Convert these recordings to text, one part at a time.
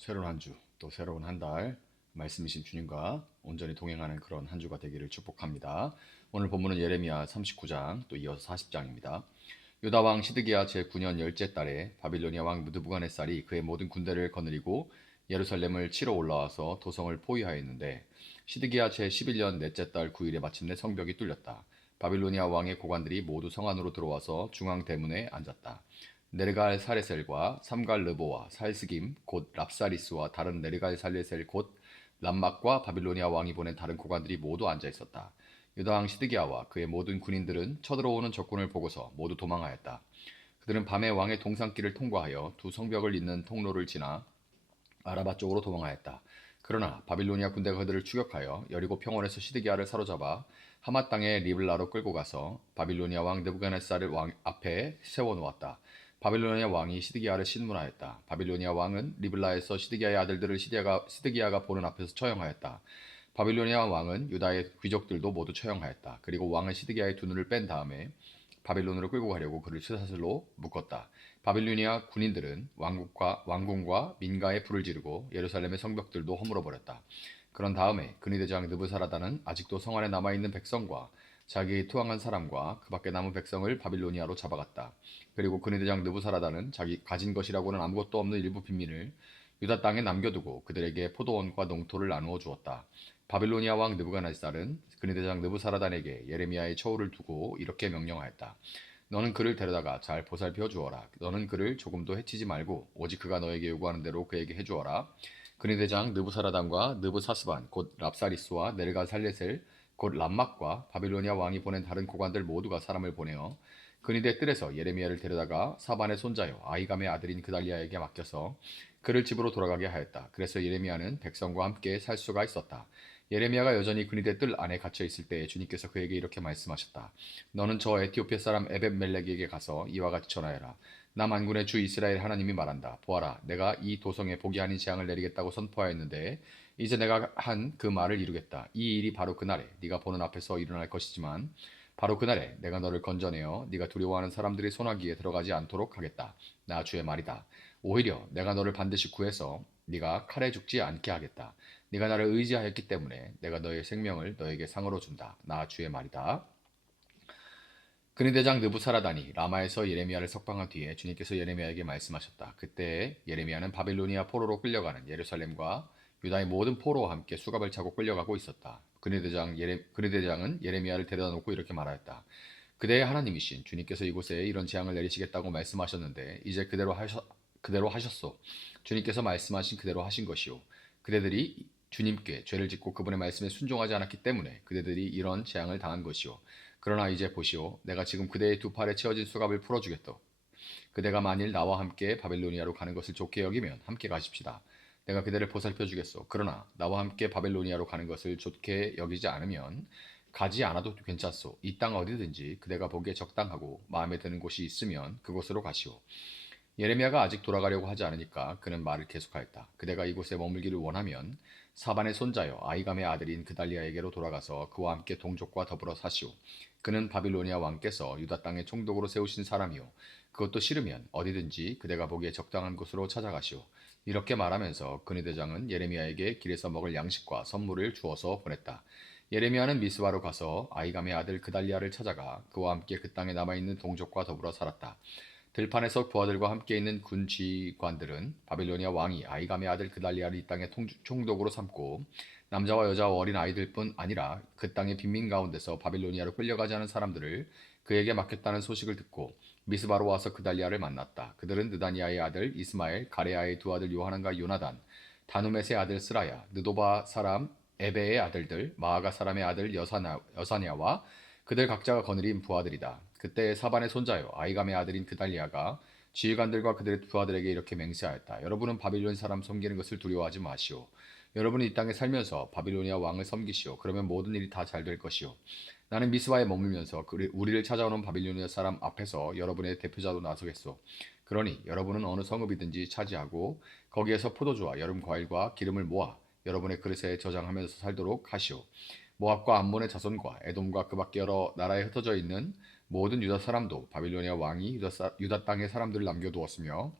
새로운 한 주, 또 새로운 한 달 말씀이신 주님과 온전히 동행하는 그런 한 주가 되기를 축복합니다. 오늘 본문은 예레미야 39장 또 이어서 40장입니다. 유다 왕 시드기야 제9년 열째 달에 바빌로니아 왕 느부갓네살이 그의 모든 군대를 거느리고 예루살렘을 치러 올라와서 도성을 포위하였는데 시드기야 제11년 넷째 달 9일에 마침내 성벽이 뚫렸다. 바빌로니아 왕의 고관들이 모두 성 안으로 들어와서 중앙 대문에 앉았다. 네르갈 사레셀과 삼갈 르보와 살스김 곧 랍사리스와 다른 네르갈 살레셀 곧 람막과 바빌로니아 왕이 보낸 다른 고관들이 모두 앉아 있었다. 유다 왕 시드기야와 그의 모든 군인들은 쳐들어오는 적군을 보고서 모두 도망하였다. 그들은 밤에 왕의 동산길을 통과하여 두 성벽을 잇는 통로를 지나 아라바 쪽으로 도망하였다. 그러나 바빌로니아 군대가 그들을 추격하여 여리고 평원에서 시드기야를 사로잡아 하맛 땅의 리블라로 끌고 가서 바빌로니아 왕 느부갓네살 왕 앞에 세워 놓았다. 바빌로니아 왕이 시드기야를 신문하였다. 바빌로니아 왕은 리블라에서 시드기야의 아들들을 시드기야가 보는 앞에서 처형하였다. 바빌로니아 왕은 유다의 귀족들도 모두 처형하였다. 그리고 왕은 시드기야의 두 눈을 뺀 다음에 바빌론으로 끌고 가려고 그를 쇠사슬로 묶었다. 바빌로니아 군인들은 왕궁과 민가에 불을 지르고 예루살렘의 성벽들도 허물어 버렸다. 그런 다음에 근위대장 느부사라단은 아직도 성 안에 남아 있는 백성과 자기의 투항한 사람과 그 밖에 남은 백성을 바빌로니아로 잡아갔다. 그리고 근위대장 느부사라단은 자기 가진 것이라고는 아무것도 없는 일부 빈민을 유다 땅에 남겨두고 그들에게 포도원과 농토를 나누어 주었다. 바빌로니아 왕 느부갓네살은 근위대장 느부사라단에게 예레미야의 처우를 두고 이렇게 명령하였다. 너는 그를 데려다가 잘 보살펴 주어라. 너는 그를 조금도 해치지 말고 오직 그가 너에게 요구하는 대로 그에게 해주어라. 근위대장 느부사라단과 느부사스반 곧 랍사리스와 네르가 살레셀 곧 람막과 바빌로니아 왕이 보낸 다른 고관들 모두가 사람을 보내어 근위대 뜰에서 예레미야를 데려다가 사반의 손자요 아히감의 아들인 그달리아에게 맡겨서 그를 집으로 돌아가게 하였다. 그래서 예레미야는 백성과 함께 살 수가 있었다. 예레미야가 여전히 근위대 뜰 안에 갇혀 있을 때에 주님께서 그에게 이렇게 말씀하셨다. 너는 저 에티오피아 사람 에벳멜렉에게 가서 이와 같이 전하여라. 나 만군의 주 이스라엘 하나님이 말한다. 보아라, 내가 이 도성에 복이 아닌 재앙을 내리겠다고 선포하였는데 이제 내가 한 그 말을 이루겠다. 이 일이 바로 그날에 네가 보는 앞에서 일어날 것이지만 바로 그날에 내가 너를 건져내어 네가 두려워하는 사람들의 손아귀에 들어가지 않도록 하겠다. 나 주의 말이다. 오히려 내가 너를 반드시 구해서 네가 칼에 죽지 않게 하겠다. 네가 나를 의지하였기 때문에 내가 너의 생명을 너에게 상으로 준다. 나 주의 말이다. 근위대장 느부사라단이 라마에서 예레미야를 석방한 뒤에 주님께서 예레미야에게 말씀하셨다. 그때 예레미야는 바빌로니아 포로로 끌려가는 예루살렘과 유다의 모든 포로와 함께 수갑을 차고 끌려가고 있었다. 근위대장은 예레미야를 데려다 놓고 이렇게 말하였다. 그대의 하나님이신 주님께서 이곳에 이런 재앙을 내리시겠다고 말씀하셨는데 이제 그대로 하셨소. 주님께서 말씀하신 그대로 하신 것이요. 그대들이 주님께 죄를 짓고 그분의 말씀에 순종하지 않았기 때문에 그대들이 이런 재앙을 당한 것이요. 그러나 이제 보시오. 내가 지금 그대의 두 팔에 채워진 수갑을 풀어주겠다. 그대가 만일 나와 함께 바빌로니아로 가는 것을 좋게 여기면 함께 가십시다. 내가 그대를 보살펴 주겠소. 그러나 나와 함께 바빌로니아로 가는 것을 좋게 여기지 않으면 가지 않아도 괜찮소. 이 땅 어디든지 그대가 보기에 적당하고 마음에 드는 곳이 있으면 그곳으로 가시오. 예레미야가 아직 돌아가려고 하지 않으니까 그는 말을 계속하였다. 그대가 이곳에 머물기를 원하면 사반의 손자여 아이감의 아들인 그달리아에게로 돌아가서 그와 함께 동족과 더불어 사시오. 그는 바빌로니아 왕께서 유다 땅에 총독으로 세우신 사람이요. 그것도 싫으면 어디든지 그대가 보기에 적당한 곳으로 찾아가시오. 이렇게 말하면서 근위대장은 예레미야에게 길에서 먹을 양식과 선물을 주어서 보냈다. 예레미야는 미스바로 가서 아이감의 아들 그달리아를 찾아가 그와 함께 그 땅에 남아있는 동족과 더불어 살았다. 들판에서 부하들과 함께 있는 군 지휘관들은 바빌로니아 왕이 아이감의 아들 그달리아를 이 땅의 총독으로 삼고 남자와 여자와 어린 아이들뿐 아니라 그 땅의 빈민 가운데서 바빌로니아로 끌려가지 않은 사람들을 그에게 맡겼다는 소식을 듣고 미스바로 와서 그달리아를 만났다. 그들은 느다니아의 아들 이스마엘, 가레아의 두 아들 요하난과 요나단, 다누멧의 아들 스라야, 느도바 사람 에베의 아들들, 마아가 사람의 아들 여사냐와 그들 각자가 거느린 부하들이다. 그때 사반의 손자요 아이감의 아들인 그달리아가 지휘관들과 그들의 부하들에게 이렇게 맹세하였다. 여러분은 바빌론 사람 섬기는 것을 두려워하지 마시오. 여러분은 이 땅에 살면서 바빌로니아 왕을 섬기시오. 그러면 모든 일이 다 잘 될 것이오. 나는 미스바에 머물면서 우리를 찾아오는 바빌로니아 사람 앞에서 여러분의 대표자로 나서겠소. 그러니 여러분은 어느 성읍이든지 차지하고 거기에서 포도주와 여름 과일과 기름을 모아 여러분의 그릇에 저장하면서 살도록 하시오. 모압과 암몬의 자손과 에돔과 그 밖 여러 나라에 흩어져 있는 모든 유다 사람도 바빌로니아 왕이 유다 땅의 사람들을 남겨두었으며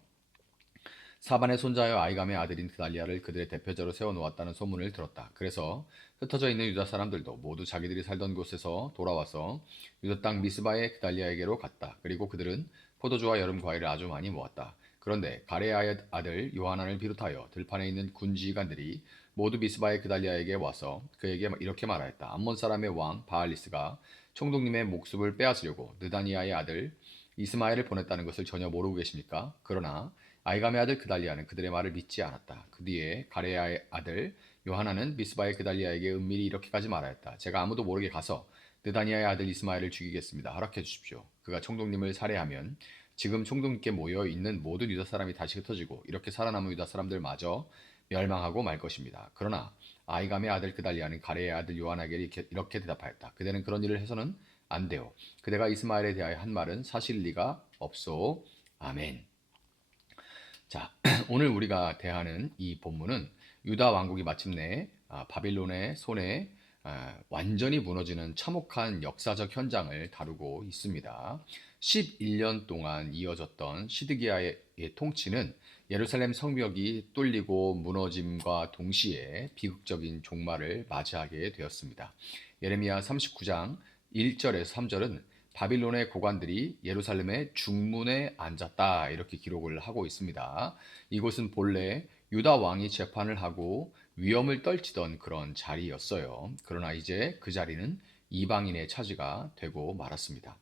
사반의 손자여 아이감의 아들인 그달리아를 그들의 대표자로 세워놓았다는 소문을 들었다. 그래서 흩어져 있는 유다 사람들도 모두 자기들이 살던 곳에서 돌아와서 유다 땅 미스바의 그달리아에게로 갔다. 그리고 그들은 포도주와 여름 과일을 아주 많이 모았다. 그런데 가레아의 아들 요하난을 비롯하여 들판에 있는 군지관들이 모두 미스바의 그달리아에게 와서 그에게 이렇게 말하였다. 암몬 사람의 왕 바알리스가 총독님의 목숨을 빼앗으려고 느다니아의 아들 이스마엘을 보냈다는 것을 전혀 모르고 계십니까? 그러나 아이감의 아들 그달리아는 그들의 말을 믿지 않았다. 그 뒤에 가레아의 아들 요하나는 미스바의 그달리아에게 은밀히 이렇게까지 말하였다. 제가 아무도 모르게 가서 느다니아의 아들 이스마엘을 죽이겠습니다. 허락해 주십시오. 그가 총독님을 살해하면 지금 총독님께 모여 있는 모든 유다 사람이 다시 흩어지고 이렇게 살아남은 유다 사람들마저 멸망하고 말 것입니다. 그러나 아이감의 아들 그달리아는 가레의 아들 요한에게 이렇게 대답하였다. 그대는 그런 일을 해서는 안 돼요. 그대가 이스마엘에 대하여 한 말은 사실일 리가 없소. 아멘. 자, 오늘 우리가 대하는 이 본문은 유다 왕국이 마침내 바빌론의 손에 완전히 무너지는 참혹한 역사적 현장을 다루고 있습니다. 11년 동안 이어졌던 시드기야의 통치는 예루살렘 성벽이 뚫리고 무너짐과 동시에 비극적인 종말을 맞이하게 되었습니다. 예레미야 39장 1절에서 3절은 바빌론의 고관들이 예루살렘의 중문에 앉았다 이렇게 기록을 하고 있습니다. 이곳은 본래 유다 왕이 재판을 하고 위험을 떨치던 그런 자리였어요. 그러나 이제 그 자리는 이방인의 차지가 되고 말았습니다.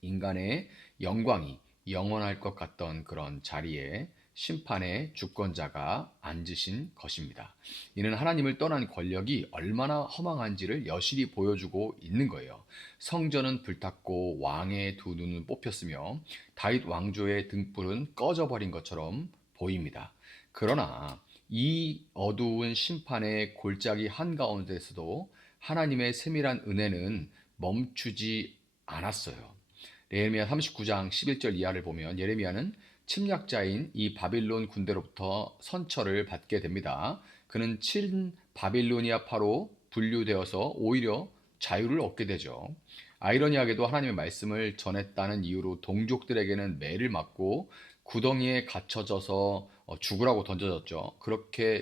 인간의 영광이 영원할 것 같던 그런 자리에 심판의 주권자가 앉으신 것입니다. 이는 하나님을 떠난 권력이 얼마나 허망한지를 여실히 보여주고 있는 거예요. 성전은 불탔고 왕의 두 눈은 뽑혔으며 다윗 왕조의 등불은 꺼져버린 것처럼 보입니다. 그러나 이 어두운 심판의 골짜기 한가운데서도 하나님의 세밀한 은혜는 멈추지 않았어요. 예레미야 39장 11절 이하를 보면 예레미야는 침략자인 이 바빌론 군대로부터 선처를 받게 됩니다. 그는 친 바빌로니아파로 분류되어서 오히려 자유를 얻게 되죠. 아이러니하게도 하나님의 말씀을 전했다는 이유로 동족들에게는 매를 맞고 구덩이에 갇혀져서 죽으라고 던져졌죠.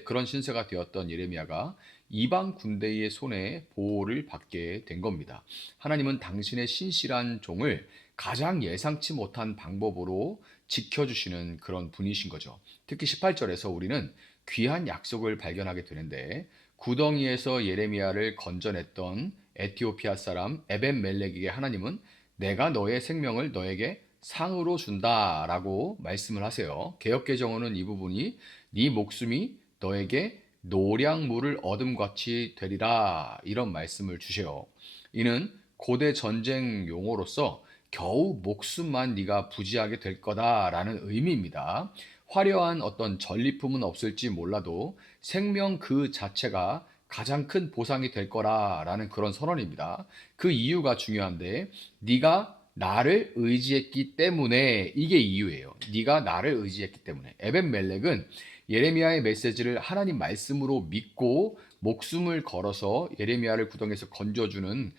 그런 신세가 되었던 예레미야가 이방 군대의 손에 보호를 받게 된 겁니다. 하나님은 당신의 신실한 종을 가장 예상치 못한 방법으로 지켜주시는 그런 분이신 거죠. 특히 18절에서 우리는 귀한 약속을 발견하게 되는데 구덩이에서 예레미야를 건져냈던 에티오피아 사람 에벤멜렉에게 하나님은 내가 너의 생명을 너에게 상으로 준다라고 말씀을 하세요. 개역개정어는 이 부분이 네 목숨이 너에게 노량물을 얻음같이 되리라 이런 말씀을 주세요. 이는 고대 전쟁 용어로서 겨우 목숨만 네가 부지하게 될 거다라는 의미입니다. 화려한 어떤 전리품은 없을지 몰라도 생명 그 자체가 가장 큰 보상이 될 거라라는 그런 선언입니다. 그 이유가 중요한데 네가 나를 의지했기 때문에 이게 이유예요. 네가 나를 의지했기 때문에. 에벤멜렉은 예레미야의 메시지를 하나님 말씀으로 믿고 목숨을 걸어서 예레미야를 구덩이에서 건져주는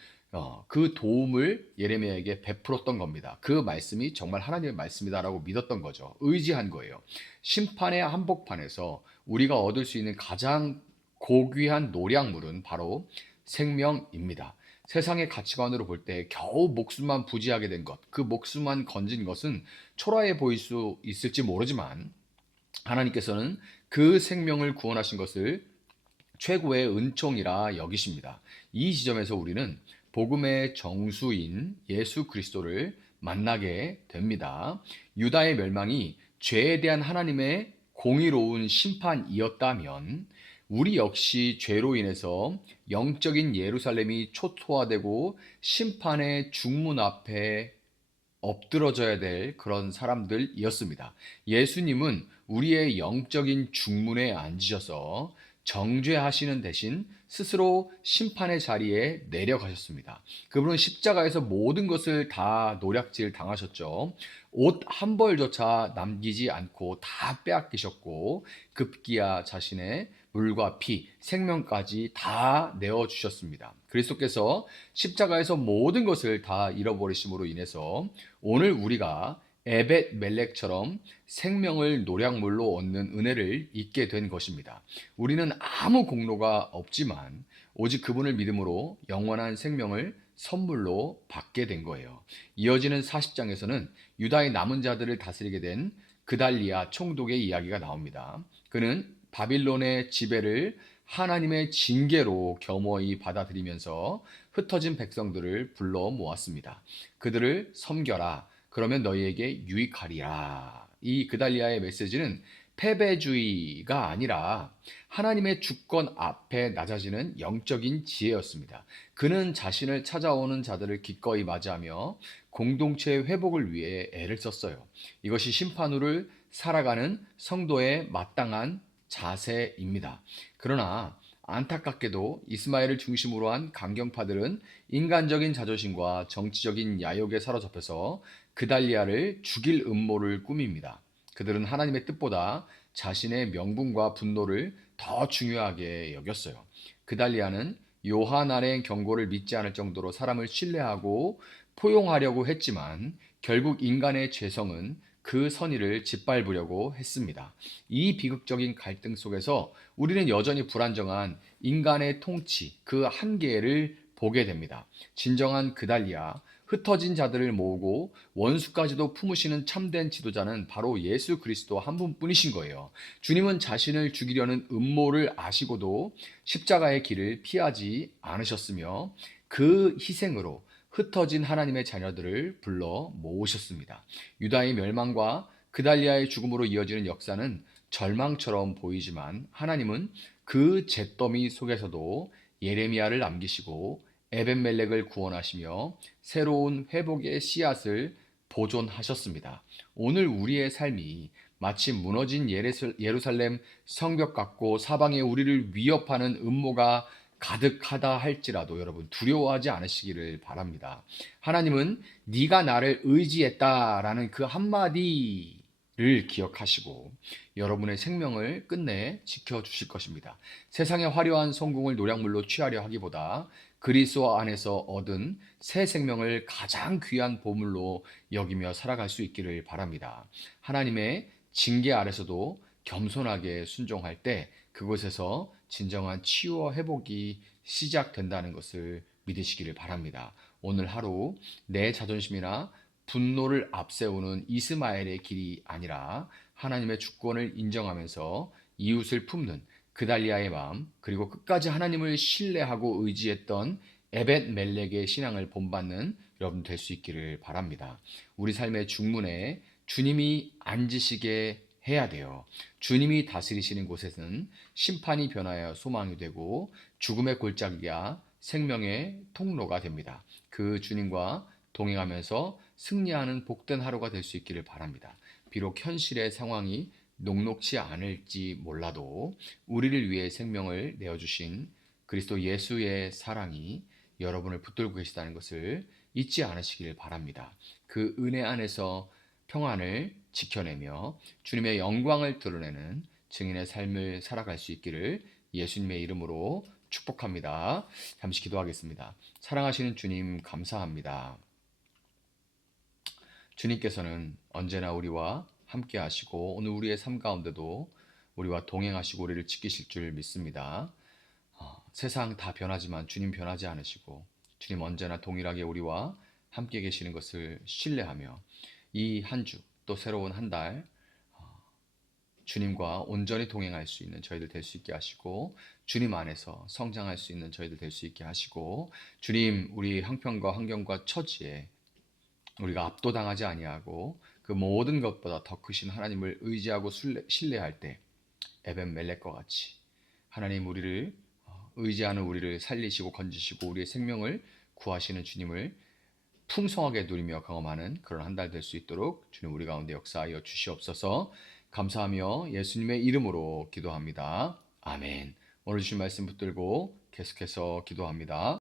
그 도움을 예레미야에게 베풀었던 겁니다. 그 말씀이 정말 하나님의 말씀이다라고 믿었던 거죠. 의지한 거예요. 심판의 한복판에서 우리가 얻을 수 있는 가장 고귀한 노량물은 바로 생명입니다. 세상의 가치관으로 볼 때 겨우 목숨만 부지하게 된 것, 그 목숨만 건진 것은 초라해 보일 수 있을지 모르지만 하나님께서는 그 생명을 구원하신 것을 최고의 은총이라 여기십니다. 이 지점에서 우리는 복음의 정수인 예수 그리스도를 만나게 됩니다. 유다의 멸망이 죄에 대한 하나님의 공의로운 심판이었다면 우리 역시 죄로 인해서 영적인 예루살렘이 초토화되고 심판의 중문 앞에 엎드러져야 될 그런 사람들이었습니다. 예수님은 우리의 영적인 중문에 앉으셔서 정죄하시는 대신 스스로 심판의 자리에 내려가셨습니다. 그분은 십자가에서 모든 것을 다 노략질 당하셨죠. 옷 한 벌조차 남기지 않고 다 빼앗기셨고 급기야 자신의 물과 피, 생명까지 다 내어주셨습니다. 그리스도께서 십자가에서 모든 것을 다 잃어버리심으로 인해서 오늘 우리가 에벳 멜렉처럼 생명을 노량물로 얻는 은혜를 잊게 된 것입니다. 우리는 아무 공로가 없지만 오직 그분을 믿음으로 영원한 생명을 선물로 받게 된 거예요. 이어지는 40장에서는 유다의 남은 자들을 다스리게 된 그달리아 총독의 이야기가 나옵니다. 그는 바빌론의 지배를 하나님의 징계로 겸허히 받아들이면서 흩어진 백성들을 불러 모았습니다. 그들을 섬겨라. 그러면 너희에게 유익하리라. 이 그달리아의 메시지는 패배주의가 아니라 하나님의 주권 앞에 낮아지는 영적인 지혜였습니다. 그는 자신을 찾아오는 자들을 기꺼이 맞이하며 공동체의 회복을 위해 애를 썼어요. 이것이 심판후를 살아가는 성도의 마땅한 자세입니다. 그러나 안타깝게도 이스마엘을 중심으로 한 강경파들은 인간적인 자존심과 정치적인 야욕에 사로잡혀서 그달리아를 죽일 음모를 꾸밉니다. 그들은 하나님의 뜻보다 자신의 명분과 분노를 더 중요하게 여겼어요. 그달리아는 요하난의 경고를 믿지 않을 정도로 사람을 신뢰하고 포용하려고 했지만 결국 인간의 죄성은 그 선의를 짓밟으려고 했습니다. 이 비극적인 갈등 속에서 우리는 여전히 불안정한 인간의 통치, 그 한계를 보게 됩니다. 진정한 그달리아, 흩어진 자들을 모으고 원수까지도 품으시는 참된 지도자는 바로 예수 그리스도 한 분뿐이신 거예요. 주님은 자신을 죽이려는 음모를 아시고도 십자가의 길을 피하지 않으셨으며 그 희생으로 흩어진 하나님의 자녀들을 불러 모으셨습니다. 유다의 멸망과 그달리아의 죽음으로 이어지는 역사는 절망처럼 보이지만 하나님은 그 잿더미 속에서도 예레미야를 남기시고 에벤멜렉을 구원하시며 새로운 회복의 씨앗을 보존하셨습니다. 오늘 우리의 삶이 마치 무너진 예루살렘 성벽 같고 사방에 우리를 위협하는 음모가 가득하다 할지라도 여러분 두려워하지 않으시기를 바랍니다. 하나님은 네가 나를 의지했다라는 그 한마디를 기억하시고 여러분의 생명을 끝내 지켜주실 것입니다. 세상의 화려한 성공을 노량물로 취하려 하기보다 그리스도 안에서 얻은 새 생명을 가장 귀한 보물로 여기며 살아갈 수 있기를 바랍니다. 하나님의 징계 아래서도 겸손하게 순종할 때 그곳에서 진정한 치유와 회복이 시작된다는 것을 믿으시기를 바랍니다. 오늘 하루 내 자존심이나 분노를 앞세우는 이스마엘의 길이 아니라 하나님의 주권을 인정하면서 이웃을 품는 그달리아의 마음, 그리고 끝까지 하나님을 신뢰하고 의지했던 에벳 멜렉의 신앙을 본받는 여러분 될 수 있기를 바랍니다. 우리 삶의 중문에 주님이 앉으시게 해야 돼요. 주님이 다스리시는 곳에서는 심판이 변하여 소망이 되고 죽음의 골짜기가 생명의 통로가 됩니다. 그 주님과 동행하면서 승리하는 복된 하루가 될 수 있기를 바랍니다. 비록 현실의 상황이 녹록지 않을지 몰라도 우리를 위해 생명을 내어주신 그리스도 예수의 사랑이 여러분을 붙들고 계시다는 것을 잊지 않으시길 바랍니다. 그 은혜 안에서 평안을 지켜내며 주님의 영광을 드러내는 증인의 삶을 살아갈 수 있기를 예수님의 이름으로 축복합니다. 잠시 기도하겠습니다. 사랑하시는 주님 감사합니다. 주님께서는 언제나 우리와 함께 하시고 오늘 우리의 삶 가운데도 우리와 동행하시고 우리를 지키실 줄 믿습니다. 세상 다 변하지만 주님 변하지 않으시고 주님 언제나 동일하게 우리와 함께 계시는 것을 신뢰하며 이 한 주 또 새로운 한 달 주님과 온전히 동행할 수 있는 저희들 될 수 있게 하시고 주님 안에서 성장할 수 있는 저희들 될 수 있게 하시고 주님 우리 형편과 환경과 처지에 우리가 압도당하지 아니하고 그 모든 것보다 더 크신 하나님을 의지하고 신뢰할 때 에벤 멜렉과 같이 하나님 우리를 의지하는 우리를 살리시고 건지시고 우리의 생명을 구하시는 주님을 풍성하게 누리며 경험하는 그런 한 달 될 수 있도록 주님 우리 가운데 역사하여 주시옵소서. 감사하며 예수님의 이름으로 기도합니다. 아멘. 오늘 주신 말씀 붙들고 계속해서 기도합니다.